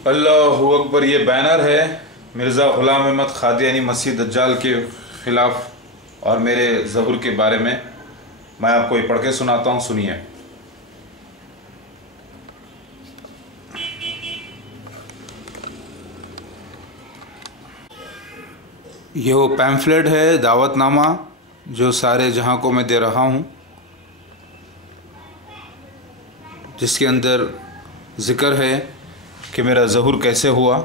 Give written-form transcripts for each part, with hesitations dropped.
अल्लाहु अकबर। ये बैनर है मिर्ज़ा ग़ुलाम अहमद क़ादियानी मसीह दज्जाल के ख़िलाफ़ और मेरे ज़हूर के बारे में। मैं आपको ये पढ़ के सुनाता हूँ, सुनिए। ये वो पैम्फलेट है, दावतनामा, जो सारे जहाँ को मैं दे रहा हूँ, जिसके अंदर ज़िक्र है कि मेरा ज़हूर कैसे हुआ।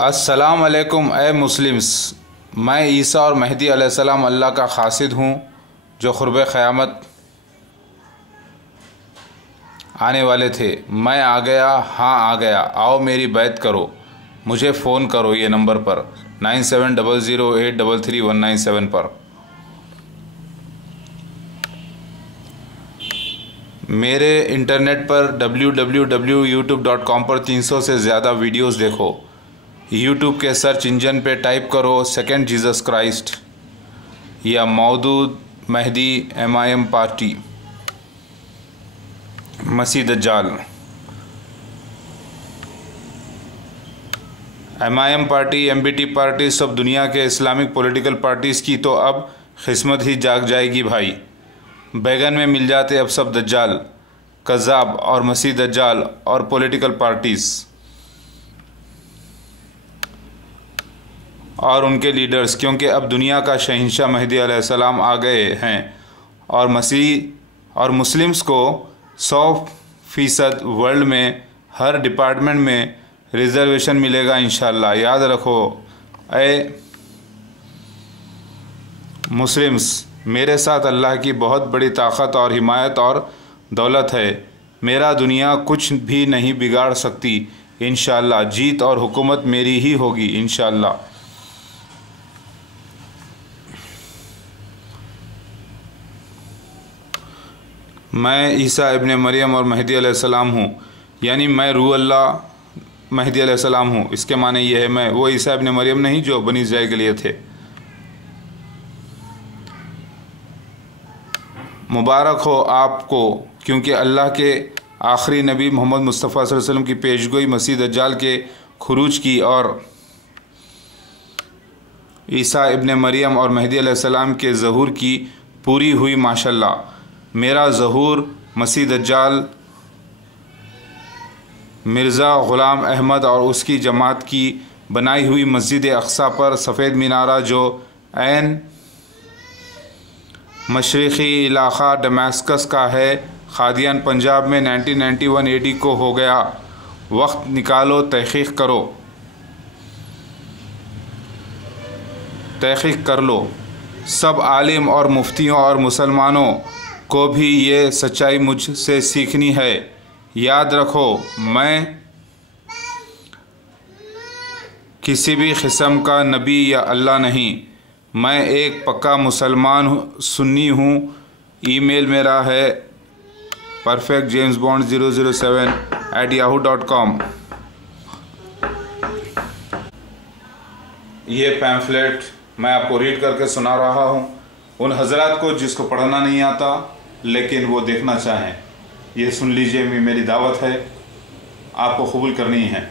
अस्सलाम अलैकुम ए मुस्लिम्स। मैं ईसा और मेहदी अलैहिस्सलाम अल्लाह का क़ासिद हूँ जो क़ुर्ब क़यामत आने वाले थे। मैं आ गया, हाँ आ गया। आओ मेरी बैत करो, मुझे फ़ोन करो ये नंबर पर 9700833197 पर। मेरे इंटरनेट पर www.youtube.com पर 300 से ज़्यादा वीडियोस देखो। यूट्यूब के सर्च इंजन पे टाइप करो सेकंड जीसस क्राइस्ट या मौदूद मेहदी MIM पार्टी मसीह दज्जाल। MIM पार्टी, MBT पार्टी, सब दुनिया के इस्लामिक पॉलिटिकल पार्टीज़ की तो अब किस्मत ही जाग जाएगी भाई। बैगन में मिल जाते अब सब दज्जाल, कज़्ज़ाब और मसीह दज्जाल और पॉलिटिकल पार्टीज़ और उनके लीडर्स, क्योंकि अब दुनिया का शहंशाह मेहदी अलैहिस्सलाम आ गए हैं और मसीह और मुस्लिम्स को 100% वर्ल्ड में हर डिपार्टमेंट में रिज़र्वेशन मिलेगा इंशाअल्लाह। याद रखो ए मुस्लिम्स, मेरे साथ अल्लाह की बहुत बड़ी ताकत और हिमायत और दौलत है। मेरा दुनिया कुछ भी नहीं बिगाड़ सकती इंशाअल्लाह। जीत और हुकूमत मेरी ही होगी इंशाअल्लाह। मैं ईसा इब्ने मरियम और मेहदी अलैहिस्सलाम हूँ, यानी मैं रूह अल्लाह मेहदी अलैहिस्सलाम हूँ। इसके माने ये है, मैं वो ईसा इब्ने मरियम नहीं जो बनी इस्राइल के लिए थे। मुबारक हो आपको, क्योंकि अल्लाह के आखिरी नबी मोहम्मद मुस्तफ़ा सल्लल्लाहु अलैहि वसल्लम की पेशगोई मसीह दज्जाल के खुरूज की और ईसा इब्ने मरियम और मेहदी अलैहिस्सलाम के ज़हूर की पूरी हुई माशाल्लाह। मेरा ज़हूर मसीह दज्जाल मिर्ज़ा ग़ुलाम अहमद और उसकी जमात की बनाई हुई मस्जिद अक़सा पर सफ़ेद मीनारा जो ऐन मशरिक़ी इलाक़ा दमास्कस का है, क़ादियान पंजाब में 1991 AD को हो गया। वक्त निकालो, तहक़ीक़ करो, तहक़ीक़ कर लो। सब आलिम और मुफ्तियों और मुसलमानों को भी ये सच्चाई मुझसे सीखनी है। याद रखो, मैं किसी भी किस्म का नबी या अल्लाह नहीं, मैं एक पक्का मुसलमान सुन्नी हूँ। ईमेल मेरा है perfectjamesbond007@yahoo.com। ये पैम्फलेट मैं आपको रीड करके सुना रहा हूँ उन हजरात को जिसको पढ़ना नहीं आता लेकिन वो देखना चाहें। ये सुन लीजिए, मेरी दावत है, आपको कबूल करनी है।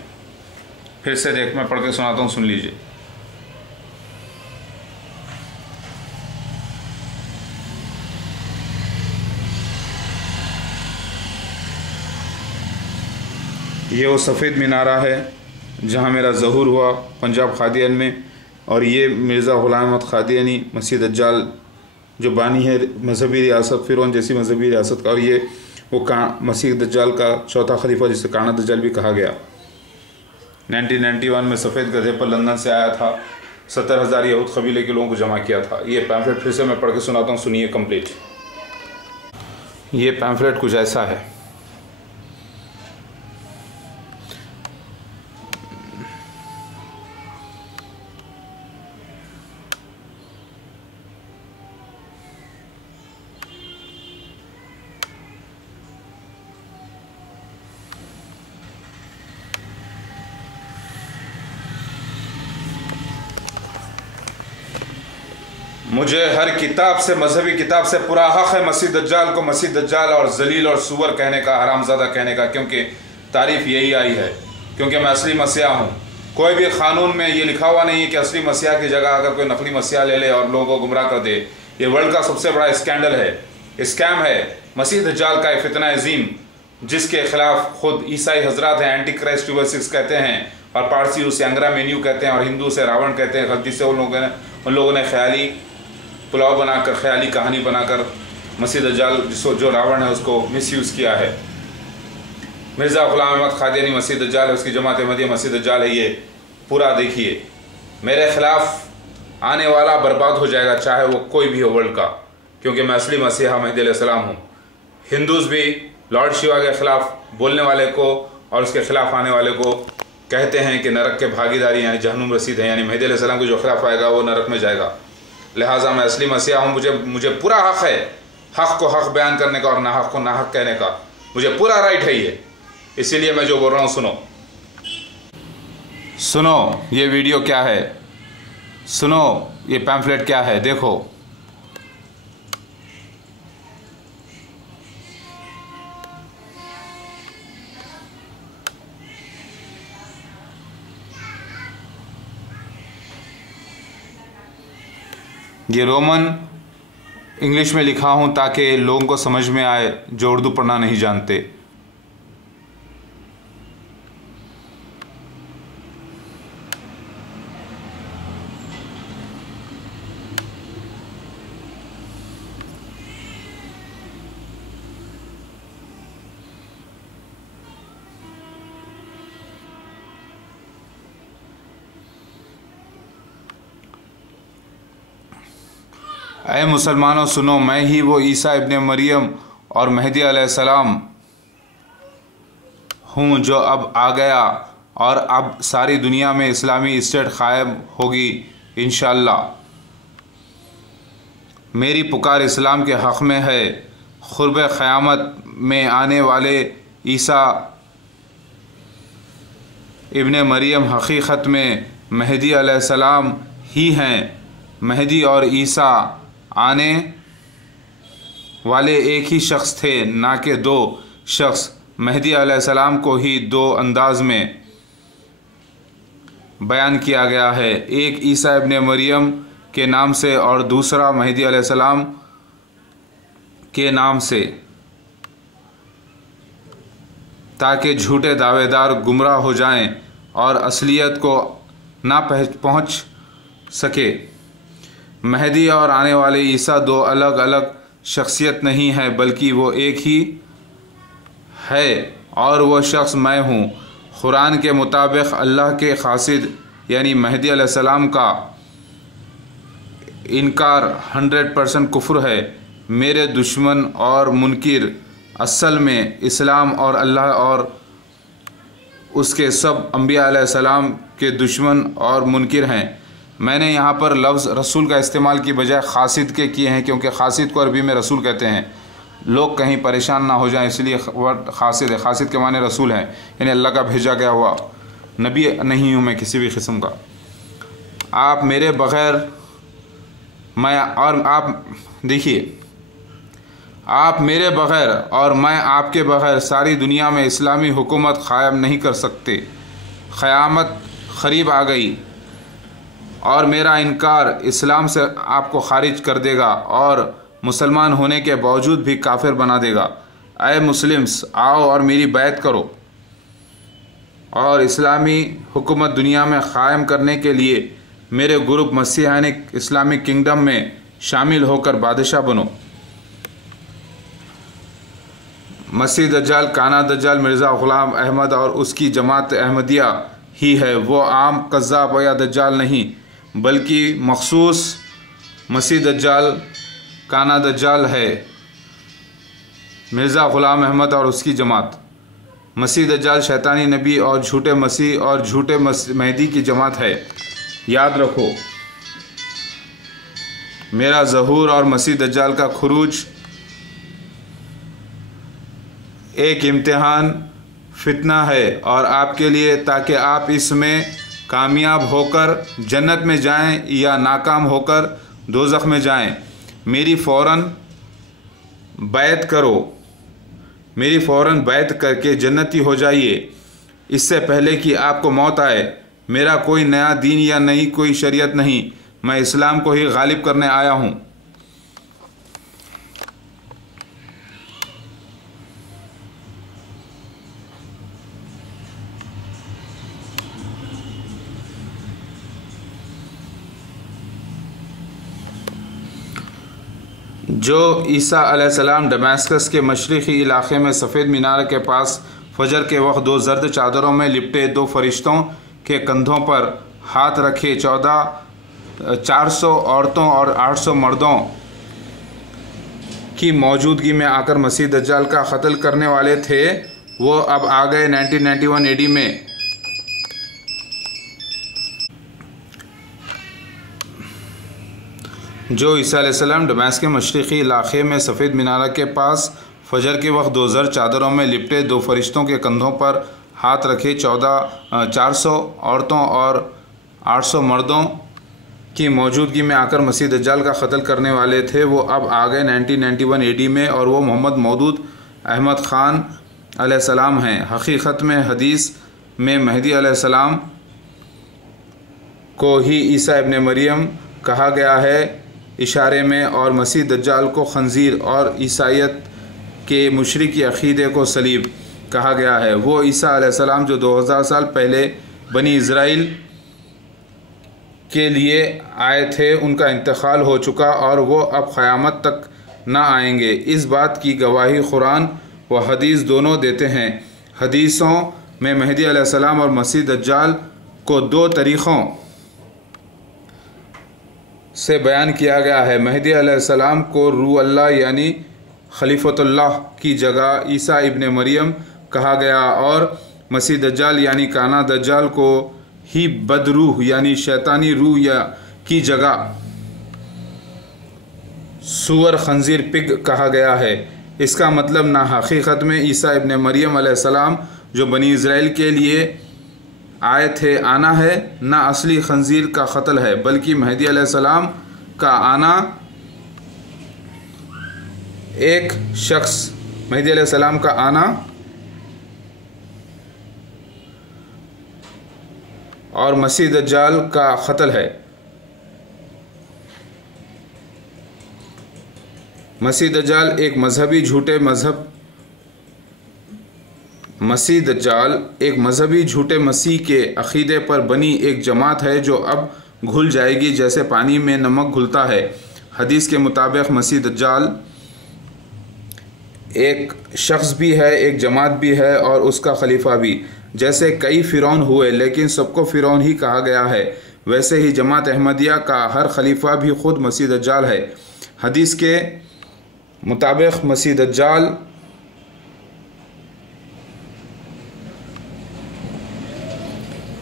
फिर से मैं पढ़ के सुनाता हूँ, सुन लीजिए। ये वो सफ़ेद मीनारा है जहाँ मेरा ज़हूर हुआ पंजाब क़ादियान में। और ये मिर्ज़ा ग़ुलाम अहमद क़ादियानी मसीह दज्जाल जो बानी है मजहबी रियासत फ़िरौन जैसी मजहबी रियासत का। और ये वो मसीह दज्जाल का चौथा खलीफा जिसे काना दज्जाल भी कहा गया। 1991 में सफ़ेद गधे पर लंदन से आया था, 70,000 यहूद कबीले के लोगों को जमा किया था। ये पैम्फलेट फिर से मैं पढ़ के सुनाता हूँ, सुनिए कंप्लीट। ये पैम्फलेट कुछ ऐसा है। मुझे हर किताब से, मजहबी किताब से पूरा हक़ है मसीह दज्जाल को मसीह दज्जाल और जलील और सुअर कहने का, हरामज़ादा कहने का, क्योंकि तारीफ़ यही आई है, क्योंकि मैं असली मसीहा हूँ। कोई भी क़ानून में ये लिखा हुआ नहीं है कि असली मसीहा की जगह अगर कोई नकली मसीहा ले ले और लोगों को गुमराह कर दे। ये वर्ल्ड का सबसे बड़ा स्कैंडल है, स्कैम है। मसीह दज्जाल का फितना अजीम, जिसके खिलाफ खुद ईसाई हजरात हैं, एंटी क्राइस्ट 2/6 कहते हैं, और पारसी उसे अंग्रा मेन्यू कहते हैं, और हिंदू से रावण कहते हैं। गलती से उन लोगों ने ख्याली पुलाव बनाकर, ख्याली कहानी बनाकर मसीह दज्जाल जो रावण है उसको मिसयूज़ किया है। मिर्ज़ा ग़ुलाम अहमद क़ादियानी मसीह दज्जाल है, उसकी जमात अहमदिया मसीह दज्जाल है। ये पूरा देखिए, मेरे ख़िलाफ़ आने वाला बर्बाद हो जाएगा, चाहे वो कोई भी हो वर्ल्ड का, क्योंकि मैं असली मसीहा मेहदी अलैहिस्सलाम हूँ। हिंदूज़ भी लॉर्ड शिवा के ख़िलाफ़ बोलने वाले को और उसके ख़िलाफ़ आने वाले को कहते हैं कि नरक के भागीदारी यानी जहन्नुम रसीद है, यानी मेहदी अलैहिस्सलाम के जो खिलाफ आएगा वो नरक में जाएगा। लिहाजा मैं असली मसीहा हूँ। मुझे पूरा हक़ है हक़ को हक़ बयान करने का और नाहक़ को नाहक़ कहने का, मुझे पूरा राइट है ये। इसीलिए मैं जो बोल रहा हूँ सुनो ये वीडियो क्या है, सुनो ये पैम्फलेट क्या है, देखो। ये रोमन इंग्लिश में लिखा हूँ ताकि लोगों को समझ में आए जो उर्दू पढ़ना नहीं जानते। ऐ मुसलमानों सुनो, मैं ही वो ईसा इब्ने मरियम और मेहदी अलैहिस्सलाम हूँ जो अब आ गया, और अब सारी दुनिया में इस्लामी स्टेट कायम होगी इंशाअल्लाह। मेरी पुकार इस्लाम के हक़ में है। क़ुर्ब क़यामत में आने वाले ईसा इब्ने मरियम हकीकत में मेहदी अलैहिस्सलाम ही हैं। मेहदी और ईसा आने वाले एक ही शख्स थे, ना कि दो शख्स। मेहदी अलैहिस्सलाम को ही दो अंदाज में बयान किया गया है, एक ईसा इब्ने मरियम के नाम से और दूसरा मेहदी अलैहिस्सलाम के नाम से, ताकि झूठे दावेदार गुमराह हो जाएं और असलियत को ना पहुंच सके। मेहदी और आने वाले ईसा दो अलग अलग शख्सियत नहीं है, बल्कि वो एक ही है, और वो शख्स मैं हूँ। कुरान के मुताबिक अल्लाह के क़ासिद यानी मेहदी अलैहिस्सलाम का इनकार 100% कुफ्र है। मेरे दुश्मन और मुनकिर असल में इस्लाम और अल्लाह और उसके सब अम्बिया अलैहिस्सलाम के दुश्मन और मुनकिर हैं। मैंने यहाँ पर लफ्ज़ रसूल का इस्तेमाल की बजाय ख़ासिद के किए हैं, क्योंकि ख़ासिद को अरबी में रसूल कहते हैं। लोग कहीं परेशान ना हो जाएं, इसलिए वर्ड ख़ासिद है। ख़ासिद के माने रसूल हैं, यानी अल्लाह का भेजा गया हुआ नबी नहीं हूँ मैं किसी भी किस्म का। आप मेरे बग़ैर मैं और आप देखिए, आप मेरे बग़ैर और मैं आपके बग़ैर सारी दुनिया में इस्लामी हुकूमत क़ायम नहीं कर सकते। क़यामत क़रीब आ गई और मेरा इनकार इस्लाम से आपको ख़ारिज कर देगा और मुसलमान होने के बावजूद भी काफिर बना देगा। ऐ मुस्लिम्स, आओ और मेरी बैत करो और इस्लामी हुकूमत दुनिया में क़ायम करने के लिए मेरे ग्रुप मसीहान इस्लामिक किंगडम में शामिल होकर बादशाह बनो। मसीह दज्जाल काना दज्जाल मिर्ज़ा ग़ुलाम अहमद और उसकी जमात अहमदिया ही है। वो आम कज़्ज़ाब या दज्जाल नहीं, बल्कि मखसूस मसीह दज्जाल काना दज्जाल है। मिर्ज़ा ग़ुलाम अहमद और उसकी जमात। मसीह दज्जाल शैतानी नबी और झूठे मसीह और झूठे मेहदी की जमात है। याद रखो, मेरा ज़हूर और मसीह दज्जाल का खुरूज एक इम्तिहान फितना है और आपके लिए, ताकि आप इसमें कामयाब होकर जन्नत में जाएं या नाकाम होकर दोज़ख में जाएं, मेरी फ़ौरन बैत करो, मेरी फ़ौरन बैत करके जन्नती हो जाइए इससे पहले कि आपको मौत आए। मेरा कोई नया दीन या नई कोई शरीयत नहीं, मैं इस्लाम को ही गालिब करने आया हूँ। जो ईसा अलैहिस्सलाम दमास्कस के मशरिक़ी इलाक़े में सफ़ेद मीनार के पास फजर के वक्त दो जर्द चादरों में लिपटे दो फरिश्तों के कंधों पर हाथ रखे 400 औरतों और 800 मर्दों की मौजूदगी में आकर मसीह दज्जाल का कत्ल करने वाले थे, वो अब आ गए 1991 AD में। जो ईसा अलैहिस्सलाम दमास्कस के मशरिक़ी इलाक़े में सफ़ेद मीनार के पास फजर के वक्त दो जर्द चादरों में लिपटे दो फरिश्तों के कंधों पर हाथ रखे 400 औरतों और 800 मर्दों की मौजूदगी में आकर मसीह दज्जाल का कत्ल करने वाले थे, वो अब आ गए 1991 AD में, और वो मोहम्मद मौदूद अहमद ख़ान अलैहिस्सलाम हैं। हकीकत में हदीस में मेहदी अलैहिस्सलाम को ही ईसा इब्न मरियम कहा गया है इशारे में, और मसीह दज्जाल को खंजीर और ईसाइयत के मुशरिकी अक़ीदे को सलीब कहा गया है। वो ईसा अलैहिस्सलाम जो 2000 साल पहले बनी इज़राइल के लिए आए थे, उनका इंतकाल हो चुका और वो अब क़यामत तक ना आएंगे। इस बात की गवाही कुरान व हदीस दोनों देते हैं। हदीसों में मेहदी अलैहिस्सलाम और मसीह दज्जाल को दो तरीक़ों से बयान किया गया है। मेहदी अलैहिस्सलाम को रूह अल्लाह यानी खलीफतुल्लाह की जगह ईसा इब्न मरियम कहा गया, और मसीह दज्जाल यानी काना दज्जाल को ही बदरूह यानी शैतानी रूह या की जगह सुअर खंजीर पिग कहा गया है। इसका मतलब ना हकीकत में ईसा इब्न मरियम अलैहिस्सलाम जो बनी इज़राइल के लिए आए थे आना है, ना असली खंजीर का कत्ल है, बल्कि मेहदी अलैहिस्सलाम का आना एक शख्स मेहदी अलैहिस्सलाम का आना और मसीह दज्जाल का कत्ल है। मसीह दज्जाल एक मजहबी झूठे मसीह के अक़ीदे पर बनी एक जमात है जो अब घुल जाएगी जैसे पानी में नमक घुलता है। हदीस के मुताबिक मसीह दज्जाल एक शख्स भी है, एक जमात भी है और उसका खलीफा भी। जैसे कई फ़िरौन हुए लेकिन सबको फ़िरौन ही कहा गया है, वैसे ही जमात अहमदिया का हर खलीफा भी ख़ुद मसीह दज्जाल है। हदीस के मुताबिक मसीह दज्जाल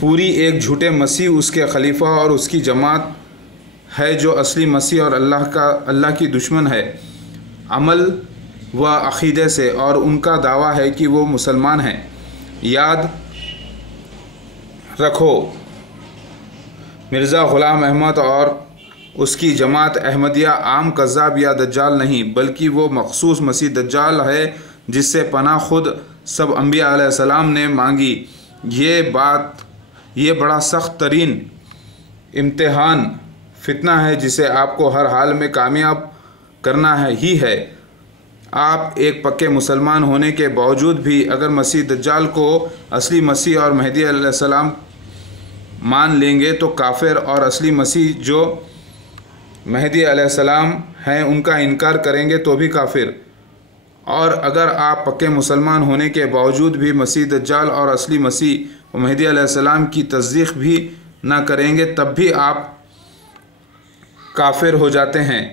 पूरी एक झूठे मसीह, उसके खलीफा और उसकी जमात है जो असली मसीह और अल्लाह की दुश्मन है अमल व अक़ीदे से, और उनका दावा है कि वो मुसलमान हैं। याद रखो, मिर्ज़ा ग़ुलाम अहमद और उसकी जमात अहमदिया आम कज़्ज़ाब या दज्जाल नहीं, बल्कि वो मखसूस मसीह दज्जाल है जिससे पनाह खुद सब अंबिया अलैहिस्सलाम ने मांगी। ये बड़ा सख्त तरीन इम्तिहान फितना है जिसे आपको हर हाल में कामयाब करना है। आप एक पक्के मुसलमान होने के बावजूद भी अगर मसीह दज्जाल को असली मसीह और मेहदी अलैहिस्सलाम मान लेंगे तो काफिर, और असली मसीह जो मेहदी अलैहिस्सलाम हैं उनका इनकार करेंगे तो भी काफिर। और अगर आप पक्के मुसलमान होने के बावजूद भी मसीह दज्जाल और असली मसीह और मेहदी अलैहिस्सलाम की तस्दीक भी ना करेंगे तब भी आप काफिर हो जाते हैं।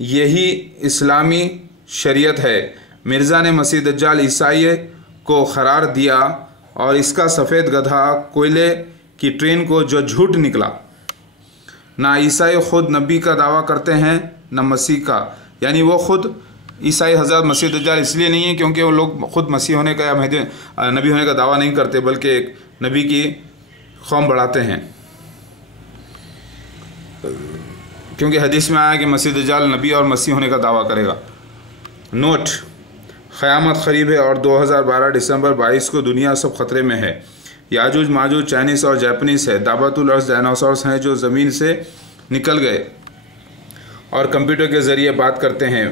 यही इस्लामी शरीयत है। मिर्ज़ा ने मसीह दज्जाल ईसाई को करार दिया और इसका सफ़ेद गधा कोयले की ट्रेन को जो झूठ निकला। ना ईसाई ख़ुद नबी का दावा करते हैं न मसीह का, यानी वो ख़ुद ईसाई हज़रत मसीह दज्जाल इसलिए नहीं है क्योंकि वो लोग ख़ुद मसीह होने का या नबी होने का दावा नहीं करते, बल्कि एक नबी की कौम बढ़ाते हैं। क्योंकि हदीस में आया कि मसीह दज्जाल नबी और मसीह होने का दावा करेगा। नोट, क़यामत करीब है और 2012 दिसंबर 22 को दुनिया सब ख़तरे में है। याजूज माजूज चाइनीज़ और जापानीज़ है। दाबातुल अर्ज़ डायनासोर्स हैं जो ज़मीन से निकल गए और कंप्यूटर के ज़रिए बात करते हैं।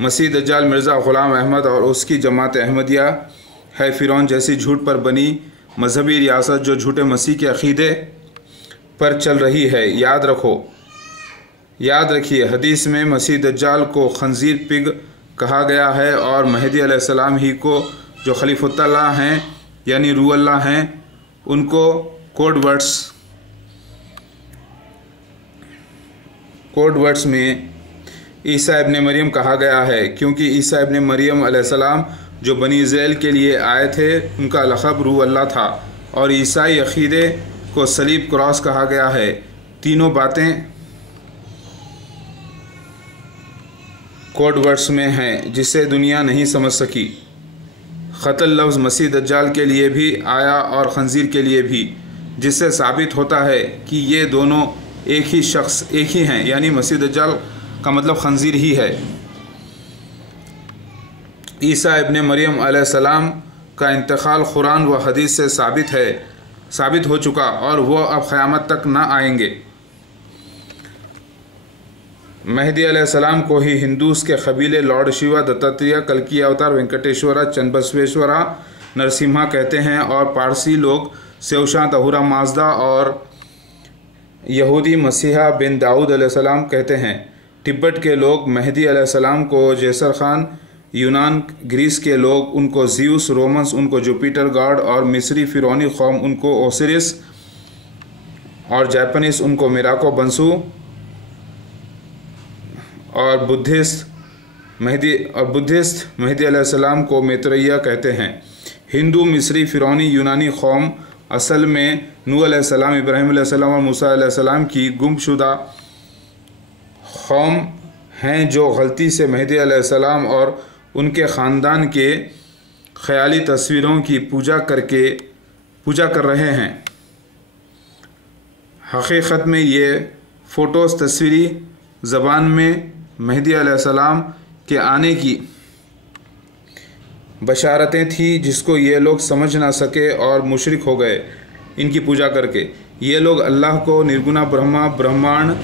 मसीह दज्जाल मिर्ज़ा ग़ुलाम अहमद और उसकी जमात अहमदिया है फ़िरौन जैसी झूठ पर बनी मजहबी रियासत जो झूठे मसीह के अक़ीदे पर चल रही है। याद रखिए, हदीस में मसीह दज्जाल को खंजीर पिग कहा गया है और महदी अलैहिस्सलाम ही को जो खलीफुल्लाह हैं यानी रूहुल्लाह हैं उनको कोड वर्ड्स में ईसा इब्ने मरियम कहा गया है, क्योंकि ईसा इब्ने मरियम अलैहिस्सलाम जो बनी इस्राएल के लिए आए थे उनका लक़ब रूहुल्लाह था और ईसाई अक़ीदे को सलीब क्रॉस कहा गया है। तीनों बातें कोड वर्ड्स में हैं जिसे दुनिया नहीं समझ सकी। क़त्ल लफ्ज़ मसीह दज्जाल के लिए भी आया और खंजीर के लिए भी, जिससे साबित होता है कि ये दोनों एक ही शख्स एक ही हैं, यानी मसीह दज्जाल का मतलब खंजीर ही है। ईसा इब्ने मरियम अलैहिस्सलाम का इंतकाल कुरान व हदीस से साबित हो चुका और वो अब क़यामत तक न आएंगे। महदी अलैहिस्सलाम को ही हिंदूस के कबीले लॉर्ड शिवा, दत्तात्रेय, कल्की अवतार, वेंकटेश्वरा, चन्नबसवेश्वरा, नरसिम्हा कहते हैं और पारसी लोग सेवशांत, अहुरा माजदा और यहूदी मसीहा बिन दाऊद अलैहिस्सलाम कहते हैं। तिब्बत के लोग महदी अलैहिस्सलाम को जेसर खान, यूनान ग्रीस के लोग उनको ज़्यूस, रोमन्स उनको जुपिटर गॉड और मिस्री फ़िरौनी कौम उनको ओसिरिस और जापानीस उनको मिराको बंसू और बुद्धिस्ट महदी अलैहिस्सलाम को मैत्रेय कहते हैं। हिंदू, मिस्री, फ़िरौनी, यूनानी कौम असल में नूह अलैहिस्सलाम, इब्राहीम अलैहिस्सलाम और मूसा अलैहिस्सलाम की गुमशुदा कौम हैं जो गलती से महदी अलैहिस्सलाम और उनके ख़ानदान के ख़याली तस्वीरों की पूजा कर रहे हैं। हकीकत में ये फ़ोटोज़ तस्वीरी ज़बान में महदी अलैहिस्सलाम के आने की बशारतें थी जिसको ये लोग समझ ना सके और मुशरिक हो गए इनकी पूजा करके। ये लोग अल्लाह को निर्गुणा ब्रह्मांड